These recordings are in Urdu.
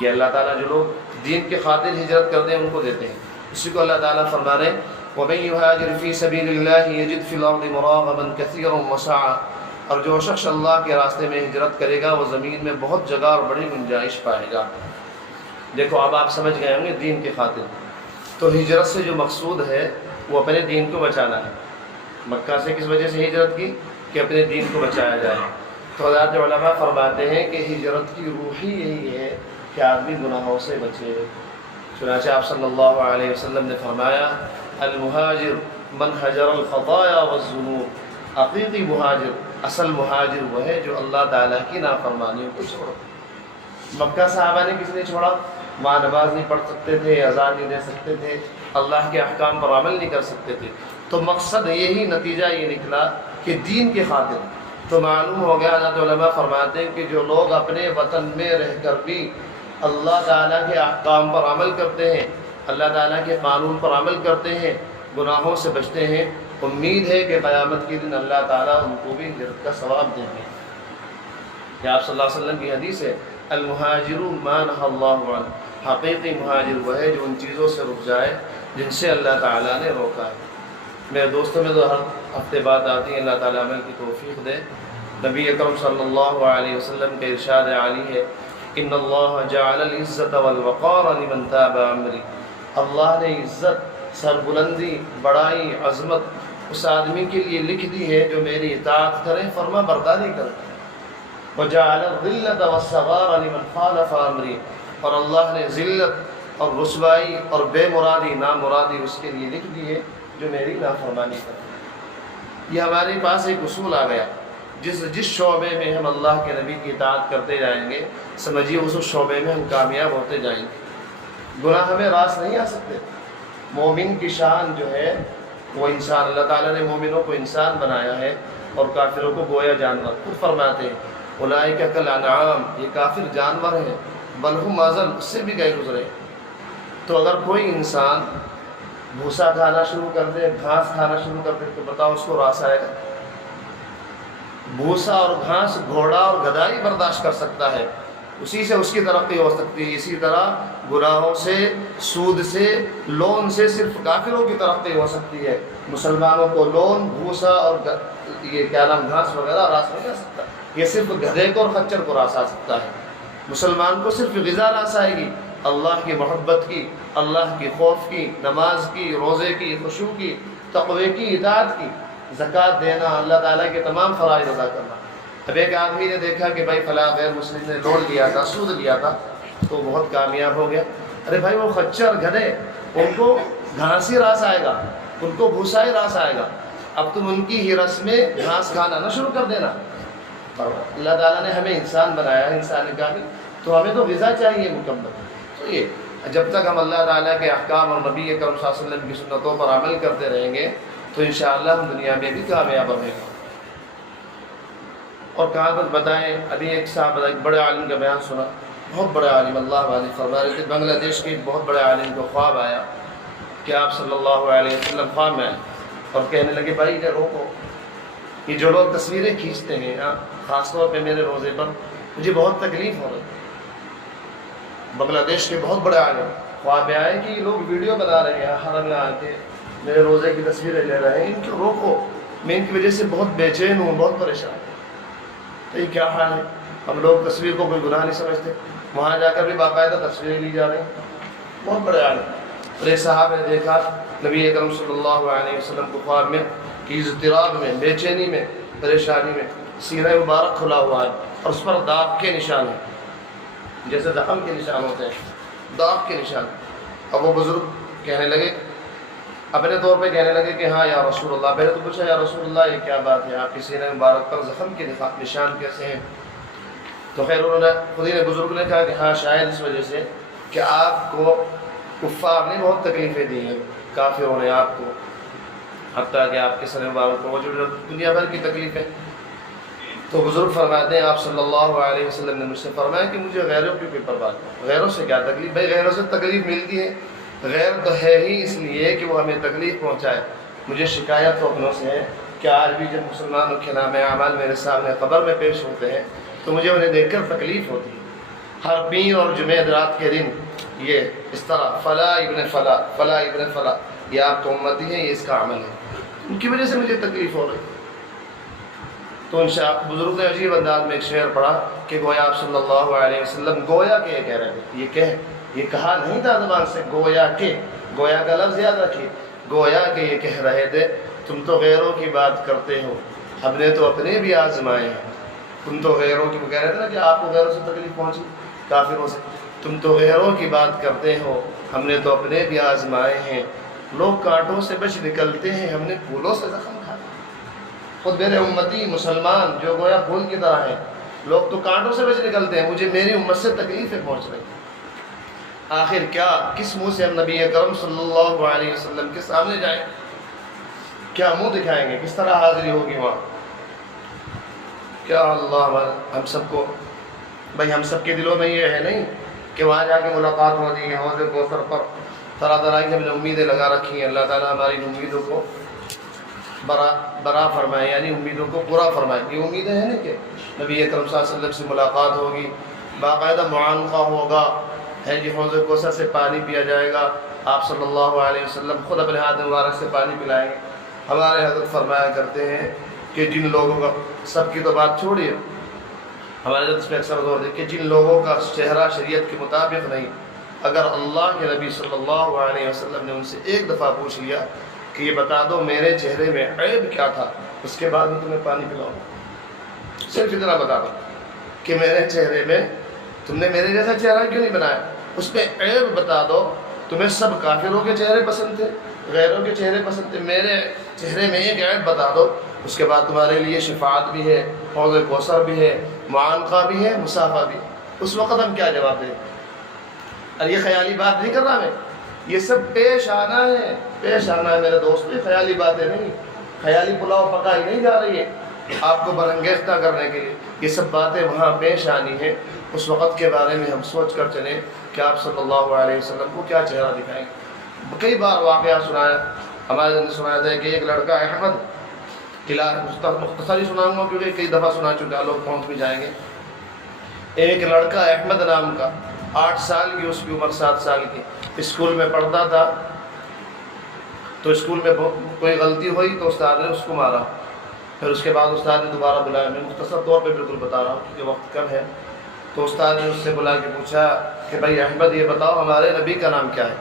کہ اللہ تعالیٰ جو لوگ دین کی خاطر ہجرت کرتے ہیں ان کو دیتے ہیں. اسی کو اللہ تعالیٰ فرما رہے ہیں وَمَن يُهَاجِرْ فِي سَبِيلِ اللَّهِ يَجِدْ فِي الْأَرْضِ مُرَاغَمًا كَثِيرًا وَسَعًا، اور جو شخص اللہ کے راستے میں ہجرت کرے گا وہ زمین میں بہت جگہ اور بڑی گنجائش پائے گا. دیکھو اب آپ سمجھ گئے ہوں گے دین کی خاطر. تو ہجرت سے جو مقصود ہے وہ اپنے دین کو بچانا ہے. مکہ سے کس وجہ سے ہجرت کی؟ کہ اپنے دین کو بچایا جائے. تو حضرات علماء فرماتے ہیں کہ ہجرت کی روح ہی یہی ہے کہ آدمی گناہوں سے بچے. چنانچہ آپ صلی اللہ علیہ وسلم نے فرمایا المہاجر من حجر الخطایا والذنوب، حقیقی مہاجر، اصل مہاجر وہ ہے جو اللہ تعالیٰ کی نافرمانیوں کو چھوڑا. مکہ صحابہ نے کس نے چھوڑا؟ وہاں نماز نہیں پڑھ سکتے تھے، اذان نہیں دے سکتے تھے، اللہ کے احکام پر عمل نہیں کر سکتے تھے. تو مقصد یہی، نتیجہ یہ نکلا کہ دین کی خاطر. تو معلوم ہو گیا، حضرت علماء فرماتے ہیں کہ جو لوگ اپنے وطن میں رہ کر بھی اللہ تعالیٰ کے احکام پر عمل کرتے ہیں، اللہ تعالیٰ کے قانون پر عمل کرتے ہیں، گناہوں سے بچتے ہیں، امید ہے کہ قیامت کے دن اللہ تعالیٰ ان کو بھی ہجرت کا ثواب دیں گے. کہ آپ صلی اللہ علیہ وسلم کی حدیث ہے المہاجر ما نہی اللہ عنہ، حقیقی مہاجر وہ ہے جو ان چیزوں سے رک جائے جن سے اللہ تعالیٰ نے روکا ہے. میرے دوستوں میں تو ہر ہفتے بات آتی ہے، اللہ تعالیٰ عمل کی توفیق دے. نبی اکرم صلی اللہ علیہ وسلم کے ارشاد عالی ہے ان اللہ جعل العزت والوقار لمن تاب عمری، اللہ نے عزت، سربلندی، بڑائی، عظمت اس آدمی کے لیے لکھ دی ہے جو میری اطاعت کرے، فرما برداری کرے. وجعل الذلۃ والصغار لمن خالف امری، اور اللہ نے ذلت اور رسوائی اور بے مرادی، نامرادی اس کے لیے لکھ دی ہے جو میری نافرمانی کرے. یہ ہمارے پاس ایک اصول آ گیا، جس شعبے میں ہم اللہ کے نبی کی اطاعت کرتے جائیں گے سمجھیے اس شعبے میں ہم کامیاب ہوتے جائیں گے. گناہ ہمیں راس نہیں آ سکتے. مومن کی شان جو ہے وہ انسان، اللہ تعالیٰ نے مومنوں کو انسان بنایا ہے اور کافروں کو گویا جانور. خود فرماتے ہیں اولئک کالانعام، یہ کافر جانور ہیں، بل ہم اضل، اس سے بھی گئے گزرے. تو اگر کوئی انسان بھوسا کھانا شروع کر دے، گھاس کھانا شروع کر دے، تو بتاؤ اس کو راس آئے گا؟ بھوسا اور گھاس گھوڑا اور گدھا ہی برداشت کر سکتا ہے، اسی سے اس کی ترقی ہو سکتی ہے. اسی طرح گناہوں سے، سود سے، لون سے صرف کافروں کی ترقی ہو سکتی ہے. مسلمانوں کو لون، بھوسا اور یہ کیا نام گھاس وغیرہ راس نہیں آ سکتا. یہ صرف گدھے کو اور خچر کو راس آ سکتا ہے. مسلمان کو صرف غذا راس آئے گی، اللہ کی محبت کی، اللہ کی خوف کی، نماز کی، روزے کی، خشوع کی، تقوی کی، اطاعت کی، زکوٰۃ دینا، اللہ تعالیٰ کے تمام فرائض ادا کرنا. اب ایک آدمی نے دیکھا کہ بھائی فلاں غیر مسلم نے لون لیا تھا، سود لیا تھا، تو بہت کامیاب ہو گیا. ارے بھائی وہ خچر گدھے، ان کو گھاس ہی راس آئے گا، ان کو بھوسا ہی راس آئے گا. اب تم ان کی ہی رس میں گھاس کھانا نہ شروع کر دینا. اللہ تعالیٰ نے ہمیں انسان بنایا ہے، انسان کامل، تو ہمیں تو غذا چاہیے مکمل. تو یہ جب تک ہم اللہ تعالیٰ کے احکام اور نبی اکرم صلی اللہ علیہ وسلم کی سنتوں پر عمل کرتے رہیں گے تو انشاءاللہ ہم دنیا میں بھی کامیاب رہیں گے. اور کہاں تک بتائیں، ابھی ایک صاحب ایک بڑے عالم کا بیان سنا، بہت بڑے عالم، اللہ والے فرما رہے تھے بنگلہ دیش کے ایک بہت بڑے عالم کو خواب آیا کہ آپ صلی اللہ علیہ وسلم خواب میں آئے اور کہنے لگے بھائی ادھر روکو، یہ جو لوگ تصویریں کھینچتے ہیں، خاص طور پہ میرے روزے پر مجھے بہت تکلیف ہو رہی. بنگلہ دیش کے بہت بڑے عالم خواب میں آئے کہ یہ لوگ ویڈیو بنا رہے ہیں، حرم میں آ کے میرے روزے کی تصویریں لے رہے ہیں، ان کو روکو، میں ان کی وجہ سے بہت بے چین ہوں، بہت پریشان ہوں. تو یہ کیا حال ہے؟ ہم لوگ تصویر کو کوئی گناہ نہیں سمجھتے، وہاں جا کر بھی باقاعدہ تصویریں لی جا رہی ہیں. بہت بڑے عالم. اور ایک صاحب نے دیکھا نبی اکرم صلی اللہ علیہ وسلم کو خواب میں کہ اضطراب میں، بے چینی میں، پریشانی میں سینہ مبارک کھلا ہوا ہے اور اس پر داغ کے نشان ہیں، جیسے زخم کے نشان ہوتے ہیں، داغ کے نشان. اب وہ بزرگ کہنے لگے، اپنے طور پہ کہنے لگے کہ ہاں یا رسول اللہ. پہلے تو پوچھا یا رسول اللہ یہ کیا بات ہے، آپ کی سینہ مبارک پر زخم کے نشان کیسے ہیں؟ تو خیر انہوں نے خود ہی بزرگ نے کہا کہ ہاں شاید اس وجہ سے کہ آپ کو کفار نے بہت تکلیفیں دی ہیں، کافروں نے آپ کو، حتیٰ کہ آپ کے سر مبارک کو وہ جو دنیا بھر کی تکلیفیں. تو بزرگ فرماتے ہیں آپ صلی اللہ علیہ وسلم نے مجھ سے فرمایا کہ مجھے غیروں کی کوئی پرواہ نہیں. غیروں سے کیا تکلیف؟ بھائی غیروں سے تکلیف ملتی ہے، غیر تو ہے ہی اس لیے کہ وہ ہمیں تکلیف پہنچائے. مجھے شکایت تو اپنوں سے ہے کہ آج بھی جب مسلمانوں کے نام اعمال میرے سامنے قبر میں پیش ہوتے ہیں تو مجھے انہیں دیکھ کر تکلیف ہوتی ہے. ہر پیر اور جمعہ رات کے دن یہ اس طرح فلاں ابن فلاں فلاں ابن فلاں یہ آپ کو امتی ہے، یہ اس کا عمل ہے، ان کی وجہ سے مجھے تکلیف ہو رہی۔ تو ان بزرگ نے عجیب انداز میں ایک شعر پڑھا کہ گویا آپ صلی اللہ علیہ وسلم گویا کہ یہ کہہ رہے تھے، یہ کہا نہیں تھا زبان سے، گویا کہ، گویا کا لفظ یاد رکھیے، گویا کہ یہ کہہ رہے تھے تم تو غیروں کی بات کرتے ہو، ہم نے تو اپنے بھی آزمائے ہیں، تم تو غیروں کی، وہ کہہ رہے تھے نا کہ آپ کو غیروں سے تکلیف پہنچی کافروں سے، تم تو غیروں کی بات کرتے ہو، ہم نے تو اپنے بھی آزمائے ہیں، لوگ کانٹوں سے بچ نکلتے ہیں، ہم نے پھولوں سے زخم کھائے۔ خود میرے امتی مسلمان جو گویا پھول کی طرح ہیں، لوگ تو کانٹوں سے بچ نکلتے ہیں، مجھے میری امت سے تکلیفیں پہنچ رہی ہیں۔ آخر کیا، کس منہ سے ہم نبی اکرم صلی اللہ علیہ وسلم کے سامنے جائیں، کیا منہ دکھائیں گے، کس طرح حاضری ہوگی وہاں؟ کیا اللہ ہم سب کو، بھائی ہم سب کے دلوں میں یہ ہے نہیں کہ وہاں جا کے ملاقات ہونی ہے، حوض کوثر پر طرح طرح کی ہم نے امیدیں لگا رکھی ہیں، اللہ تعالیٰ ہماری امیدوں کو برا فرمائے، یعنی امیدوں کو پورا فرمائے۔ یہ امیدیں ہیں نا کہ نبی اکرم صلی اللہ علیہ وسلم سے ملاقات ہوگی، باقاعدہ معانقہ ہوگا، ہے جی، حوض کوثر سے پانی پیا جائے گا، آپ صلی اللہ علیہ وسلم خود اپنے ہاتھ مبارک سے پانی پلائیں گے۔ ہمارے حضرت فرمایا کرتے ہیں کہ جن لوگوں کا، سب کی تو بات چھوڑیے، ہمارے حضرت اس پہ اکثر غور دے کہ جن لوگوں کا چہرہ شریعت کے مطابق نہیں، اگر اللہ کے نبی صلی اللہ علیہ وسلم نے ان سے ایک دفعہ پوچھ لیا کہ یہ بتا دو میرے چہرے میں عیب کیا تھا، اس کے بعد میں تمہیں پانی پلاؤں، صرف اتنا بتا دو کہ میرے چہرے میں تم نے میرے جیسا چہرہ کیوں نہیں بنایا، اس میں عیب بتا دو، تمہیں سب کافروں کے چہرے پسند تھے، غیروں کے چہرے پسند تھے، میرے چہرے میں ایک عیب بتا دو، اس کے بعد تمہارے لیے شفاعت بھی ہے، حوض کوثر بھی ہے، معانقہ بھی ہے، مصافحہ بھی ہے۔ اس وقت ہم کیا جواب دیں؟ اور یہ خیالی بات نہیں کر رہا میں، یہ سب پیش آنا ہے، پیش آنا ہے میرے دوست، یہ خیالی باتیں نہیں، خیالی پلاؤ پکائی نہیں جا رہی ہے آپ کو برانگیختہ کرنے کے لیے، یہ سب باتیں وہاں پیش آنی ہیں۔ اس وقت کے بارے میں ہم سوچ کر چلیں کہ آپ صلی اللہ علیہ وسلم کو کیا چہرہ دکھائیں گے۔ کئی بار واقعہ سنایا، ہمارے نے سنایا تھا کہ ایک لڑکا احمد، مختصر ہی سناؤں گا کیونکہ کئی دفعہ سنا چکا، لوگ پہنچ بھی جائیں گے۔ ایک لڑکا احمد نام کا، 8 سال کی اس کی عمر، 7 سال کی، اسکول میں پڑھتا تھا، تو اسکول میں کوئی غلطی ہوئی تو استاد نے اس کو مارا، پھر اس کے بعد استاد نے دوبارہ بلایا، میں مختصر طور پہ بالکل بتا رہا ہوں کیونکہ وقت کم ہے، تو استاد نے اس سے بلا کے پوچھا کہ بھائی احمد یہ بتاؤ ہمارے نبی کا نام کیا ہے؟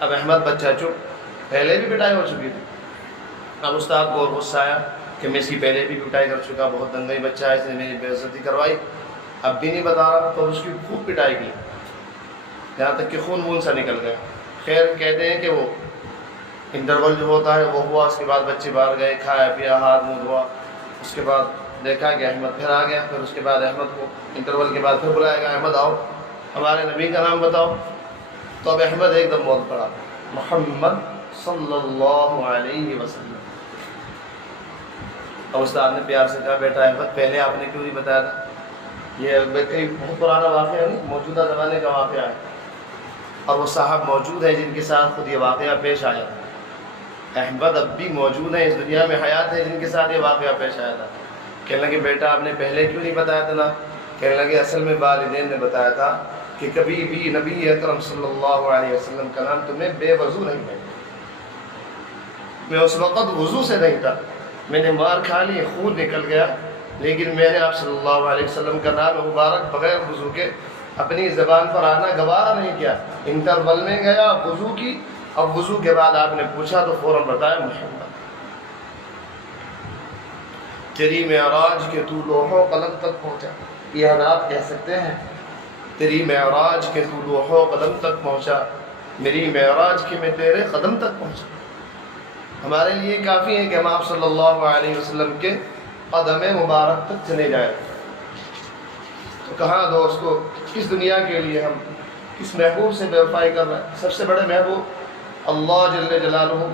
اب احمد بچہ چپ، پہلے بھی پٹائی ہو چکی تھی، اب استاد کو اور غصہ آیا کہ میں اس کی پہلے بھی پٹائی کر چکا، بہت دنگئی بچہ ہے، اس نے میری بے عزتی کروائی، اب بھی نہیں بتا رہا، تو اس کی خوب پٹائی کی، یہاں تک کہ خون وون سا نکل گیا۔ خیر کہتے ہیں کہ وہ انٹرول جو ہوتا ہے وہ ہوا، اس کے بعد بچے باہر گئے، کھایا پیا، ہاتھ منہ دھوا، اس کے بعد دیکھا کہ احمد پھر آ گیا، پھر اس کے بعد احمد کو انٹرول کے بعد پھر بلایا گیا، احمد آؤ ہمارے نبی کا نام بتاؤ، تو اب احمد ایک دم بول پڑا، محمد صلی اللہ علیہ وسلم۔ اور استاد نے پیار سے کہا بیٹا احمد پہلے آپ نے کیوں نہیں بتایا تھا؟ یہ کئی بہت پرانا واقعہ نہیں، موجودہ زمانے کا واقعہ ہے، اور وہ صاحب موجود ہیں جن کے ساتھ خود یہ واقعہ پیش آیا تھا، احمد اب بھی موجود ہیں اس دنیا میں، حیات ہے، جن کے ساتھ یہ واقعہ پیش آیا تھا۔ کہنے لگے بیٹا آپ نے پہلے کیوں نہیں بتایا تھا نا؟ کہنے لگے اصل میں والدین نے بتایا تھا کہ کبھی بھی نبی اکرم صلی اللہ علیہ وسلم کا نام تمہیں بے وضو نہیں ہے، میں اس وقت وضو سے نہیں تھا، میں نے مار کھا لی، خون نکل گیا، لیکن میں نے آپ صلی اللہ علیہ وسلم کا نام مبارک بغیر وضو کے اپنی زبان پر آنا گوارا نہیں کیا، انٹرول میں گیا، وضو کی، اب وضو کے بعد آپ نے پوچھا تو فوراً بتایا محمد۔ تیری معراج کے تو لوح و قلم تک پہنچا، یہ حضرات کہہ سکتے ہیں تیری معراج کے تو لوح و قلم تک پہنچا، میری معراج کے میں تیرے قدم تک پہنچا۔ ہمارے لیے کافی ہے کہ ہم آپ صلی اللہ علیہ وسلم کے قدم مبارک تک چلے جائیں، تو کہاں دوستو، کس دنیا کے لیے ہم کس محبوب سے بے وفائی کر رہے ہیں؟ سب سے بڑے محبوب اللہ جل جلالہ۔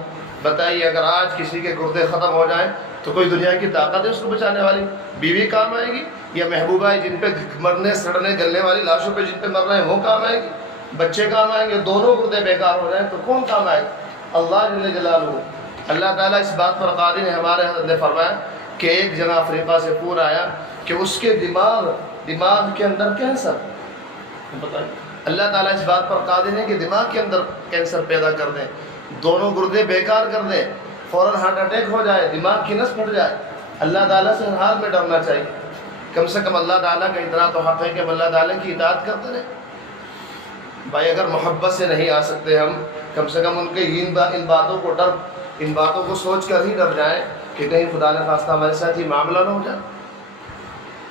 بتائیے اگر آج کسی کے گردے ختم ہو جائیں تو کوئی دنیا کی طاقت ہے اس کو بچانے والی؟ بیوی کام آئے گی یا محبوبہ جن پہ مرنے سڑنے گلنے والی لاشوں پہ جن پہ مر رہے ہیں وہ کام آئے گی؟ بچے کام آئیں گے؟ دونوں گردے بیکار ہو جائیں تو کون کام آئے گا؟ اللہ جل جلالہ۔ اللہ تعالیٰ اس بات پر قادر ہے، ہمارے حضرت نے فرمایا کہ ایک جنا افریقہ سے پور آیا کہ اس کے دماغ دماغ کے اندر کینسر، اللہ تعالیٰ اس بات پر قادر ہے کہ دماغ کے اندر کینسر پیدا کر دیں، دونوں گردے بیکار کر دیں، فوراً ہارٹ اٹیک ہو جائے، دماغ کی نس پھٹ جائے۔ اللہ تعالیٰ سے ہر حال میں ڈرنا چاہیے۔ کم سے کم اللہ تعالیٰ کا اتنا تو حق ہے کہ ہم اللہ تعالیٰ کی اطاعت کرتے رہیں۔ بھائی اگر محبت سے نہیں آ سکتے ہم، کم سے کم ان کے ان باتوں کو سوچ کر ہی ڈر جائیں کہ کہیں خدا نہ خواستہ ہمارے ساتھ ہی معاملہ نہ ہو جائے۔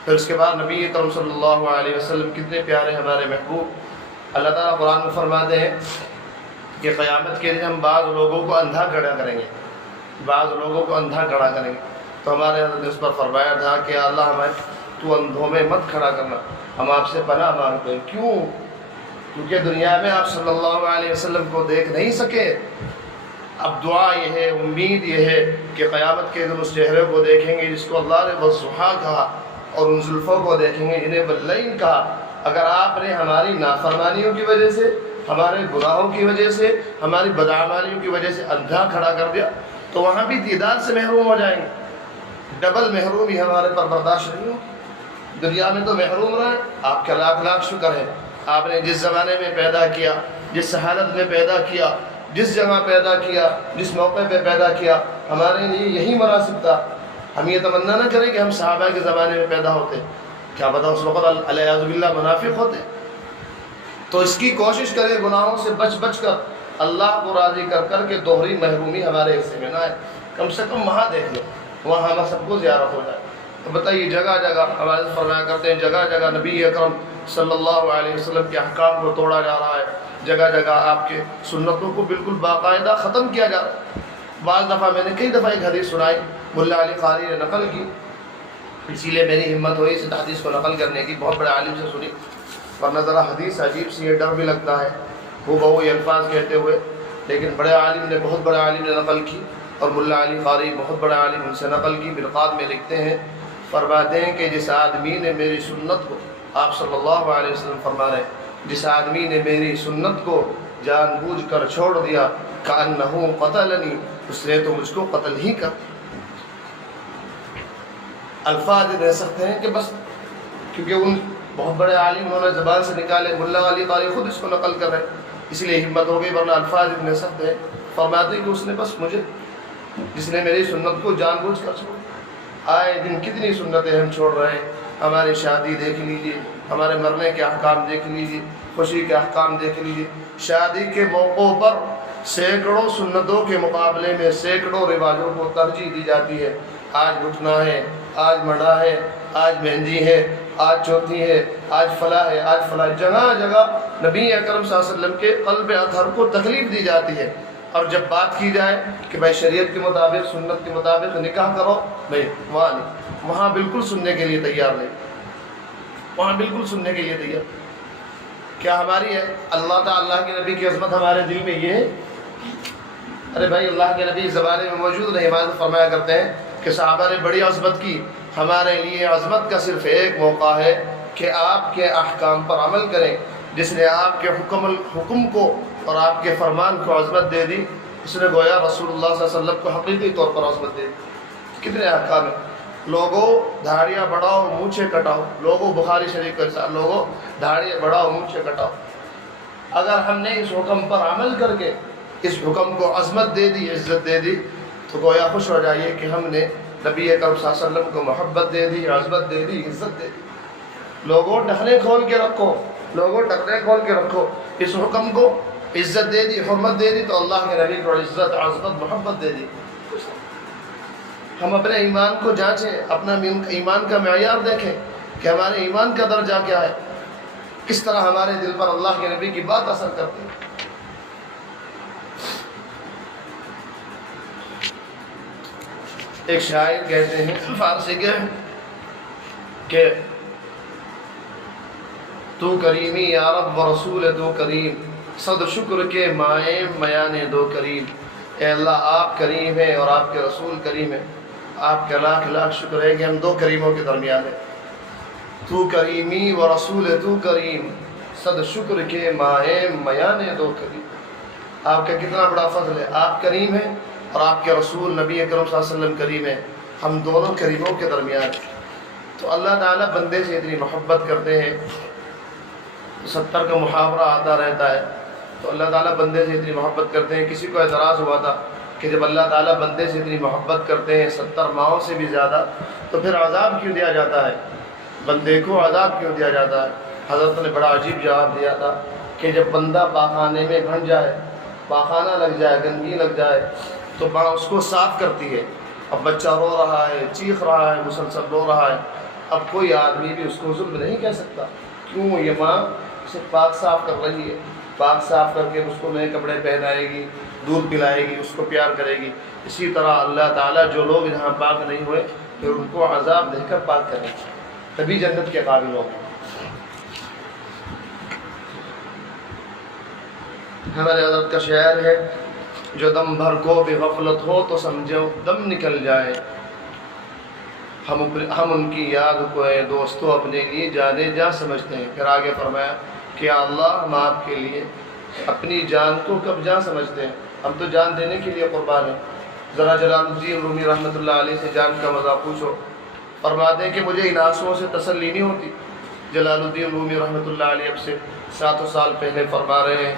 پھر اس کے بعد نبی اکرم صلی اللہ علیہ وسلم کتنے پیارے ہمارے محبوب، اللہ تعالیٰ قرآن میں فرماتے ہیں کہ قیامت کے دن ہم بعض لوگوں کو اندھا کھڑا کریں گے، بعض لوگوں کو اندھا کھڑا کریں گے۔ تو ہمارے حضرت نے اس پر فرمایا تھا کہ اللہ ہمیں تو اندھوں میں مت کھڑا کرنا، ہم آپ سے پناہ مانگتے ہیں۔ کیوں؟ کیونکہ دنیا میں آپ صلی اللہ علیہ وسلم کو دیکھ نہیں سکے۔ اب دعا یہ ہے، امید یہ ہے کہ قیامت کے دن اس چہرے کو دیکھیں گے جس کو اللہ نے والضحیٰ کہا، اور ان زلفوں کو دیکھیں گے جنہیں واللیل کہا۔ اگر آپ نے ہماری نافرمانیوں کی وجہ سے، ہمارے گناہوں کی وجہ سے، ہماری بدعمالیوں کی وجہ سے اندھا کھڑا کر دیا تو وہاں بھی دیدار سے محروم ہو جائیں گے۔ ڈبل محرومی ہمارے پر برداشت نہیں ہوگی۔ دنیا میں تو محروم رہے، آپ کا لاکھ لاکھ شکر ہے، آپ نے جس زمانے میں پیدا کیا، جس حالت میں پیدا کیا، جس جگہ پیدا کیا، جس موقع پہ پیدا کیا، ہمارے لیے یہی مناسب تھا۔ ہم یہ تمنا نہ کریں کہ ہم صحابہ کے زمانے میں پیدا ہوتے، کیا پتہ اس وقت علیہ باللہ منافق ہوتے۔ تو اس کی کوشش کریں گناہوں سے بچ کر اللہ کو راضی کر کے دوہری محرومی ہمارے حصے میں نہ آئے۔ کم سے کم وہاں دیکھ لیں، وہاں ہم سب کو زیارت ہو جائے۔ تو بتائیے جگہ جگہ ہمارے فرمایا کرتے ہیں، جگہ جگہ نبی اکرم صلی اللہ علیہ وسلم کے احکام کو توڑا جا رہا ہے، جگہ جگہ آپ کے سنتوں کو بالکل باقاعدہ ختم کیا جا رہا ہے۔ بعض دفعہ میں نے کئی دفعہ ایک حدیث سنائی، ملا علی قاری نے نقل کی، اسی لیے میری ہمت ہوئی اس حدیث کو نقل کرنے کی، بہت بڑے عالم سے سنی، ورنہ ذرا حدیث عجیب سی ہے، ڈر بھی لگتا ہے وہ بہو یہ الفاظ کہتے ہوئے، لیکن بڑے عالم نے، بہت بڑے عالم نے نقل کی، اور ملا علی قاری بہت بڑے عالم ان سے نقل کی۔ مرقات میں لکھتے ہیں، فرماتے ہیں کہ جس آدمی نے میری سنت کو، آپ صلی اللہ علیہ وسلم فرما رہے ہیں، جس آدمی نے میری سنت کو جان بوجھ کر چھوڑ دیا، کأنہ قتلنی، اس نے تو مجھ کو قتل ہی کر۔ الفاظ رہ سکتے ہیں کہ بس کیونکہ ان بہت بڑے عالم انہوں نے زبان سے نکالے، ملا علی قاری خود اس کو نقل کر رہے ہیں، اس لیے ہمت ہو گئی، ورنہ الفاظ اتنے سخت ہیں۔ فرماتے ہیں کہ اس نے بس مجھے، جس نے میری سنت کو جان بوجھ کر چھوڑ، آئے دن کتنی سنتیں ہم چھوڑ رہے ہیں۔ ہماری شادی دیکھ لیجیے، ہمارے مرنے کے احکام دیکھ لیجیے، خوشی کے احکام دیکھ لیجیے، شادی کے موقعوں پر سینکڑوں سنتوں کے مقابلے میں سینکڑوں رواجوں کو ترجیح دی جاتی ہے۔ آج گھٹنا ہے، آج مڑا ہے، آج مہندی ہے، آج چوتھی ہے، آج فلاں ہے، آج فلاں، جگہ جگہ نبی اکرم صلی اللہ علیہ وسلم کے قلب اطہر کو تکلیف دی جاتی ہے۔ اور جب بات کی جائے کہ بھائی شریعت کے مطابق، سنت کے مطابق نکاح کرو، بھائی وہاں نہیں، وہاں بالکل سننے کے لیے تیار نہیں، وہاں بالکل سننے کے لیے تیار۔ کیا ہماری ہے اللہ تعالیٰ، اللہ کے نبی کی عظمت ہمارے دل میں یہ ہے؟ ارے بھائی اللہ کے نبی اس زمانے میں موجود نہیں، حفاظت فرمایا کرتے ہیں کہ صحابہ نے بڑی عظمت کی، ہمارے لیے عظمت کا صرف ایک موقع ہے کہ آپ کے احکام پر عمل کریں۔ جس نے آپ کے حکم کو اور آپ کے فرمان کو عظمت دے دی، اس نے گویا رسول اللہ صلی اللہ علیہ وسلم کو حقیقی طور پر عظمت دے دی۔ کتنے احکام ہیں؟ لوگوں دھاڑیاں بڑھاؤ، مونچھیں کٹاؤ، لوگوں بخاری شریف کے ساتھ، لوگوں دھاڑیاں بڑھاؤ، مونچھیں کٹاؤ۔ اگر ہم نے اس حکم پر عمل کر کے اس حکم کو عظمت دے دی، عزت دے دی، تو گویا خوش ہو جائیے کہ ہم نے نبی اکرم صلی اللہ علیہ وسلم کو محبت دے دی، عظمت دے دی، عزت دے دی۔ لوگوں ڈھکنے کھول کے رکھو، لوگوں ڈھکنے کھول کے رکھو، اس حکم کو عزت دے دی، حرمت دے دی، تو اللہ کے نبی کو عزت، عظمت، محبت دے دی۔ ہم اپنے ایمان کو جانچیں، اپنا ایمان کا معیار دیکھیں کہ ہمارے ایمان کا درجہ کیا ہے، کس طرح ہمارے دل پر اللہ کے نبی کی بات اثر کرتی ہے۔ ایک شاعر کہتے ہیں فارسی کے کہ تو کریمی یا رب و رسول تو کریم، صد شکر کے مائیں میان دو کریم۔ اے اللہ آپ کریم ہیں اور آپ کے رسول کریم ہیں، آپ کا لاکھ لاکھ شکر ہے کہ ہم دو کریموں کے درمیان ہیں۔ تو کریمی و رسول تو کریم، صد شکر کے مائیں میان دو کریم۔ آپ کا کتنا بڑا فضل ہے، آپ کریم ہیں اور آپ کے رسول نبی اکرم صلی اللہ علیہ وسلم کریم ہیں، ہم دونوں کریموں کے درمیان ہیں۔ تو اللہ تعالیٰ بندے سے اتنی محبت کرتے ہیں. 70 کا محاورہ آتا رہتا ہے. تو اللہ تعالیٰ بندے سے اتنی محبت کرتے ہیں. کسی کو اعتراض ہوا تھا کہ جب اللہ تعالیٰ بندے سے اتنی محبت کرتے ہیں 70 ماؤں سے بھی زیادہ، تو پھر عذاب کیوں دیا جاتا ہے؟ بندے کو عذاب کیوں دیا جاتا ہے؟ حضرت نے بڑا عجیب جواب دیا تھا کہ جب بندہ پاخانے میں بھن جائے، پاخانہ لگ جائے، گندگی لگ جائے، تو ماں اس کو صاف کرتی ہے. اب بچہ رو رہا ہے، چیخ رہا ہے، مسلسل رو رہا ہے، اب کوئی آدمی بھی اس کو ظلم نہیں کہہ سکتا. کیوں؟ یہ ماں اسے پاک صاف کر رہی ہے. پاک صاف کر کے اس کو نئے کپڑے پہنائے گی، دودھ پلائے گی، اس کو پیار کرے گی. اسی طرح اللہ تعالیٰ جو لوگ یہاں پاک نہیں ہوئے پھر ان کو عذاب دے کر پاک کرے گا، تبھی جنت کے قابل ہوگا. ہمارے حضرت کا شعر ہے، جو دم بھر کو بھی غفلت ہو تو سمجھو دم نکل جائے. ہم ان کی یاد کو اے دوستو اپنے لیے جانے جا سمجھتے ہیں. پھر آگے فرمایا کہ یا اللہ ہم آپ کے لیے اپنی جان کو کب جان سمجھتے ہیں؟ ہم تو جان دینے کے لیے قربان ہیں. ذرا جلال الدین رومی رحمۃ اللہ علیہ سے جان کا مزہ پوچھو. فرماتے ہیں کہ مجھے ان آنسوؤں سے تسلی نہیں ہوتی. جلال الدین رومی رحمۃ اللہ علیہ اب سے 7 سال پہلے فرما رہے ہیں،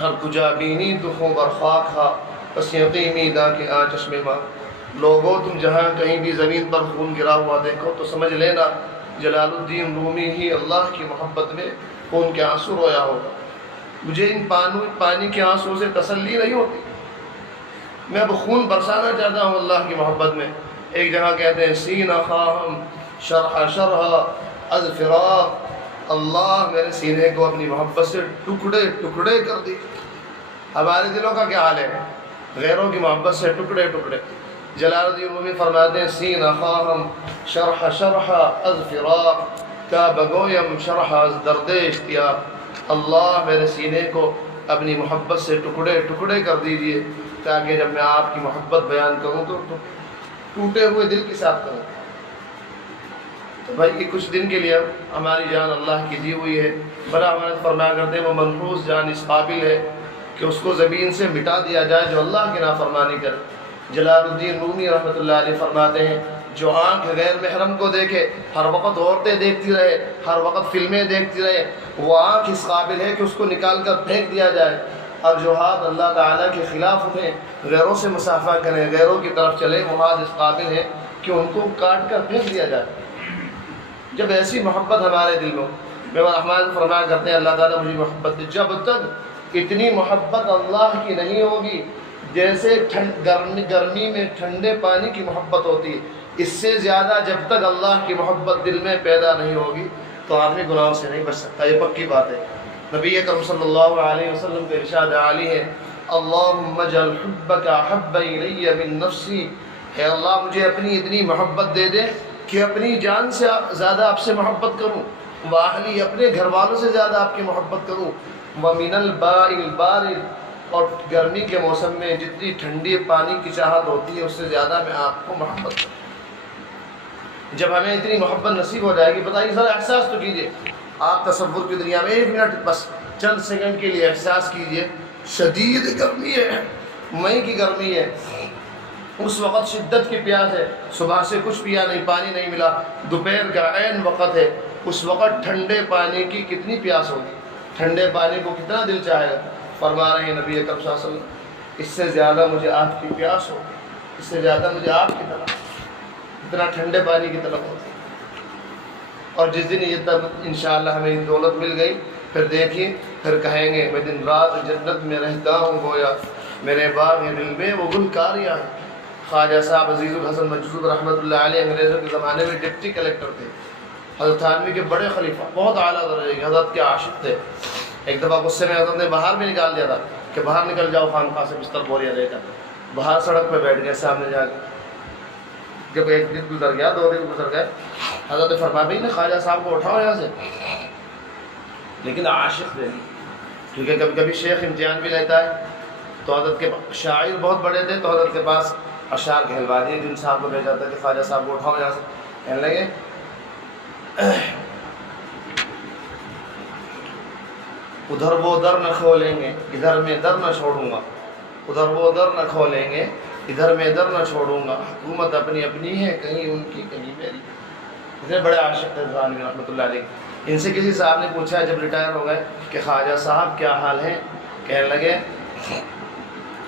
ہر کجا بینی دکھوں برخاک ہا پس یقینی دا کہ آ چشم ماں. لوگوں تم جہاں کہیں بھی زمین پر خون گرا ہوا دیکھو تو سمجھ لینا جلال الدین رومی ہی اللہ کی محبت میں خون کے آنسو رویا ہوگا. مجھے ان پانی کے آنسو سے تسلی نہیں ہوتی. میں اب خون برسانا چاہتا ہوں اللہ کی محبت میں. ایک جگہ کہتے ہیں سینہ خواہم شرح شرح از فراق. اللہ میرے سینے کو اپنی محبت سے ٹکڑے ٹکڑے کر دی. ہمارے دلوں کا کیا حال ہے؟ غیروں کی محبت سے ٹکڑے ٹکڑے. جلال الدین رومی فرماتے ہیں سینہ خواہم شرح شرح از فراق تا بگویم شرح از درد اشتیاق. اللہ میرے سینے کو اپنی محبت سے ٹکڑے ٹکڑے کر دیجئے تاکہ جب میں آپ کی محبت بیان کروں تو ٹوٹے ہوئے دل کے ساتھ کروں. تو بھائی یہ کچھ دن کے لیے ہماری جان اللہ کی دی ہوئی ہے. بڑا ہمارے فرمایا کرتے ہیں وہ منحوس جان اس قابل ہے کہ اس کو زمین سے مٹا دیا جائے جو اللہ کی نافرمانی کرے. جلال الدین رومی رحمۃ اللہ علیہ فرماتے ہیں جو آنکھ غیر محرم کو دیکھے، ہر وقت عورتیں دیکھتی رہے، ہر وقت فلمیں دیکھتی رہے، وہ آنکھ اس قابل ہے کہ اس کو نکال کر پھینک دیا جائے. اور جو ہاتھ اللہ تعالیٰ کے خلاف اٹھیں، غیروں سے مصافحہ کریں، غیروں کی طرف چلے، وہ ہاتھ اس قابل ہے کہ ان کو کاٹ کر پھینک دیا جائے. جب ایسی محبت ہمارے دل میں، میں رحمان فرمایا کرتے ہیں اللہ تعالیٰ مجھے محبت دے. جب تک اتنی محبت اللہ کی نہیں ہوگی جیسے گرمی میں ٹھنڈے پانی کی محبت ہوتی ہے، اس سے زیادہ جب تک اللہ کی محبت دل میں پیدا نہیں ہوگی تو آدمی گناہوں سے نہیں بچ سکتا. یہ پکی بات ہے. نبی اکرم صلی اللہ علیہ وسلم کے ارشاد عالی ہے اللہم اجعل حبک احب الی من نفسی. اے اللہ مجھے اپنی اتنی محبت دے دے کہ اپنی جان سے زیادہ آپ سے محبت کروں، واہلی اپنے گھر والوں سے زیادہ آپ کی محبت کروں، ومن الباء البارد، اور گرمی کے موسم میں جتنی ٹھنڈی پانی کی چاہت ہوتی ہے اس سے زیادہ میں آپ کو محبت کروں. جب ہمیں اتنی محبت نصیب ہو جائے گی، بتائیے ذرا احساس تو کیجئے. آپ تصور کی دنیا میں 1 منٹ بس چند سیکنڈ کے لیے احساس کیجئے، شدید گرمی ہے، مئی کی گرمی ہے، اس وقت شدت کی پیاس ہے، صبح سے کچھ پیا نہیں، پانی نہیں ملا، دوپہر کا عین وقت ہے، اس وقت ٹھنڈے پانی کی کتنی پیاس ہوگی، ٹھنڈے پانی کو کتنا دل چاہے گا. فرما رہے ہیں نبی اکرم صلی اللہ علیہ وسلم اس سے زیادہ مجھے آپ کی پیاس ہوگی، اس سے زیادہ مجھے آپ کی طرف اتنا ٹھنڈے پانی کی طرف ہوتی. اور جس دن یہ تب انشاءاللہ ہمیں دولت مل گئی، پھر دیکھیے پھر کہیں گے میں دن رات جنت میں رہتا ہوں گویا میرے باغ دل میں وہ گلکاریاں ہیں. خواجہ صاحب عزیز الحسن مجذوب رحمۃ اللہ علیہ انگریزوں کے زمانے میں ڈپٹی کلیکٹر تھے، حضرت تھانوی کے بڑے خلیفہ، بہت اعلیٰ درجے کے، حضرت کے عاشق تھے. ایک دفعہ غصے میں حضرت نے باہر بھی نکال دیا تھا کہ باہر نکل جاؤ خانقاہ سے بستر بوریا لے کر. باہر سڑک پہ بیٹھ گئے سامنے جا کے. جب 1 دن گزر گیا، 2 دن گزر گئے، حضرت نے فرمایا بھائی نے خواجہ صاحب کو اٹھاؤ یہاں سے. لیکن عاشق تھے، کیونکہ کبھی کبھی شیخ امتحان بھی لیتا ہے. تو حضرت کے شاعر بہت بڑے تھے، تو حضرت کے پاس اشعار کہلوا دیے جن صاحب کو بھیجا تھا کہ خواجہ صاحب کو اٹھاؤ یہاں سے. کہنے لگے ادھر وہ در نہ کھولیں گے ادھر میں در نہ چھوڑوں گا، ادھر وہ در نہ کھولیں گے ادھر میں ادھر نہ چھوڑوں گا، حکومت اپنی اپنی ہے، کہیں ان کی کہیں میری۔ اتنے بڑے عاشق تھے تھانوی رحمۃ اللہ علیہ۔ ان سے کسی صاحب نے پوچھا جب ریٹائر ہو گئے کہ خواجہ صاحب کیا حال ہے؟ کہنے لگے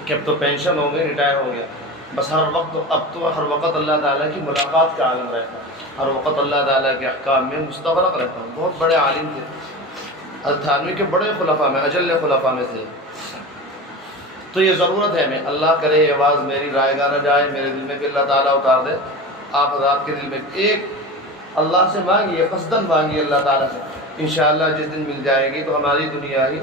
کہ اب تو پینشن ہو گئی، ریٹائر ہو گیا، بس ہر وقت اللہ تعالیٰ کی ملاقات کا عالم رہتا، ہر وقت اللہ تعالیٰ کے احکام میں مستغرق رہتا ہوں۔ بہت بڑے عالم تھے، تھانوی کے بڑے خلفاء میں، اجل خلفاء میں تھے۔ تو یہ ضرورت ہے ہمیں، اللہ کرے یہ آواز میری رائے گاہ نہ جائے، میرے دل میں بھی اللہ تعالیٰ اتار دے، آپ حضرات کے دل میں ایک اللہ سے مانگیے، قصداً مانگیے اللہ تعالیٰ سے، انشاءاللہ جس دن مل جائے گی تو ہماری دنیا ہی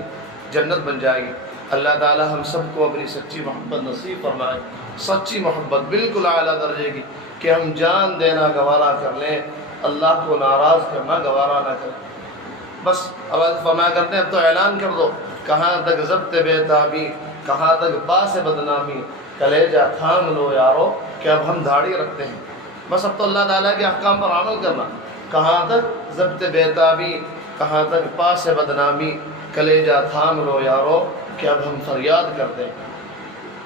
جنت بن جائے گی۔ اللہ تعالیٰ ہم سب کو اپنی سچی محبت نصیب فرمائے، سچی محبت بالکل اعلیٰ درجے کی، کہ ہم جان دینا گوارا کر لیں، اللہ کو ناراض کرنا گوارا نہ کریں۔ بس اب فرمایا کرتے ہیں اب تو اعلان کر دو، کہاں تک ضبط بے تابی، کہاں تک باس بدنامی، کلیجہ تھام لو یارو، کہ اب ہم دھاڑی رکھتے ہیں۔ بس اب تو اللہ تعالیٰ کے احکام پر عمل کرنا، کہاں تک ضبط بے تابی، کہاں تک پاس بدنامی، کلیجہ تھام لو یارو، کہ اب ہم فریاد کرتے ہیں۔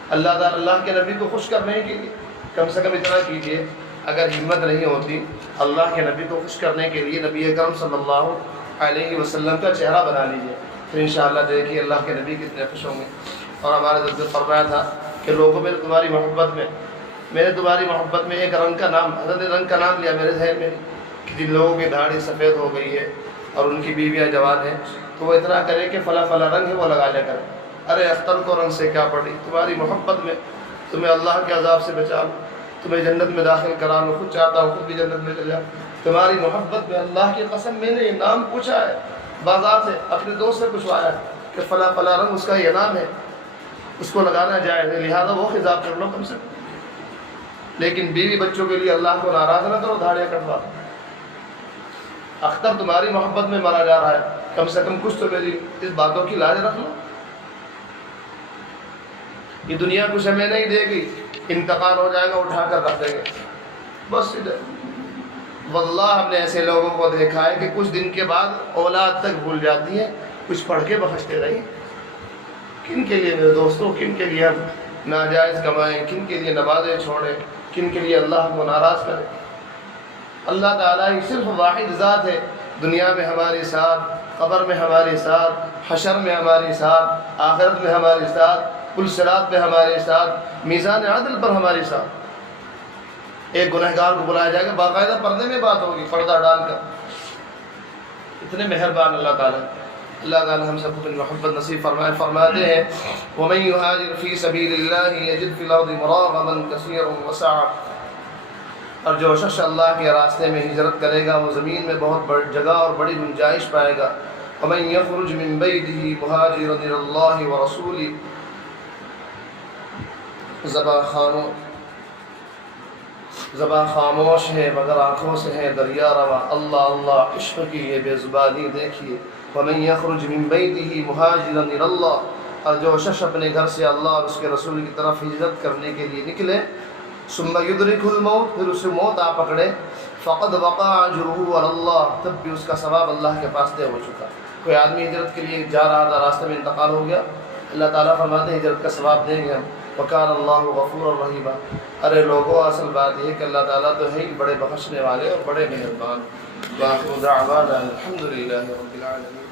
اللہ تعالیٰ اللہ کے نبی کو خوش کرنے کے لیے کم سے کم اتنا کیجیے، اگر ہمت نہیں ہوتی اللہ کے نبی کو خوش کرنے کے لیے نبی اکرم صلی اللہ علیہ وسلم کا چہرہ بنا لیجیے، پھر انشاءاللہ دیکھیے اللہ کے نبی کتنے خوش ہوں گے۔ اور ہمارے درد فرمایا تھا کہ لوگوں میں تمہاری محبت میں، میرے تمہاری محبت میں ایک رنگ کا نام، حضرت نے رنگ کا نام لیا میرے ذہن میں کہ جن لوگوں کی داڑھی سفید ہو گئی ہے اور ان کی بیویاں جوان ہیں تو وہ اتنا کرے کہ فلاں فلاں رنگ ہے وہ لگا لیا کرے۔ ارے اختر کو رنگ سے کیا پڑی، تمہاری محبت میں تمہیں اللہ کے عذاب سے بچا لوں، تمہیں جنت میں داخل کرا لوں، خود چاہتا ہوں خود بھی جنت میں چل جاؤں۔ تمہاری محبت میں اللہ کی قسم میں نے یہ نام پوچھا ہے، بازار سے اپنے دوست سے پوچھوایا کہ فلاں فلاں رنگ اس کا یہ نام ہے، اس کو لگانا جائز ہے، لہٰذا وہ خطاب کر لو کم سے کم۔ لیکن بیوی بچوں کے لیے اللہ کو ناراض نہ کرو، دھاڑیاں کٹوا۔ اختر تمہاری محبت میں مرا جا رہا ہے، کم سے کم کچھ تو میری اس باتوں کی لاج رکھ لو۔ یہ دنیا کچھ ہمیں نہیں دے گی، انتقال ہو جائے گا اٹھا کر رکھ دیں گے بس ادھر۔ واللہ ہم نے ایسے لوگوں کو دیکھا ہے کہ کچھ دن کے بعد اولاد تک بھول جاتی ہے، کچھ پڑھ کے بخشتے رہی۔ کن کے لیے میرے دوستوں، کن کے لیے ہم ناجائز کمائیں، کن کے لیے نمازیں چھوڑیں، کن کے لیے اللہ کو ناراض کریں؟ اللہ تعالیٰ ہی صرف واحد ذات ہے، دنیا میں ہمارے ساتھ، قبر میں ہمارے ساتھ، حشر میں ہمارے ساتھ، آخرت میں ہمارے ساتھ، پل صراط پہ ہمارے ساتھ، میزان عدل پر ہمارے ساتھ۔ ایک گنہگار کو بلایا جائے گا، باقاعدہ پردے میں بات ہوگی، پردہ ڈال کر۔ اتنے مہربان اللہ تعالیٰ، اللہ تعالیٰ ہم سب کو اپنی محبت نصیب فرمائے۔ فرماتے ہیں وَمَن يُهَاجِرْ فِي سَبِيلِ اللَّهِ يَجِدْ فِي الْأَرْضِ مُرَاغَمًا كَثِيرًا وَسَعًا، اور جو شخص اللہ کے راستے میں ہجرت کرے گا وہ زمین میں بہت بڑی جگہ اور بڑی گنجائش پائے گا۔ وَمَن يَخْرُجْ مِن بَيْتِهِ مُهَاجِرًا إِلَى اللَّهِ وَرَسُولِهِ، زباں خاموش ہے مگر آنکھوں سے ہے دریا رواں، اللہ اللہ عشق کی یہ بے زبانی دیکھیے۔ وَمَن يَخْرُجْ مِن بَيْتِهِ مُهَاجِرًا إِلَى اللَّهِ، اور جو شخص اپنے گھر سے اللہ اور اس کے رسول کی طرف ہجرت کرنے کے لیے نکلے، ثم يدركه الموت، پھر اسے موت آ پکڑے، فقد وقع اجره على اللہ، تب بھی اس کا ثواب اللہ کے پاس طے ہو چکا۔ کوئی آدمی ہجرت کے لیے جا رہا تھا، راستے میں انتقال ہو گیا، اللہ تعالیٰ فرماتے ہیں ہجرت کا ثواب دیں گے ہم، وَكَانَ اللَّهُ غَفُورًا رَحِيمًا۔ ارے لوگوں، اصل بات یہ ہے کہ اللہ تعالیٰ تو ہے ہی بڑے بخشنے والے اور بڑے مہربان۔ وآخر دعوانا الحمد للہ رب العالمین۔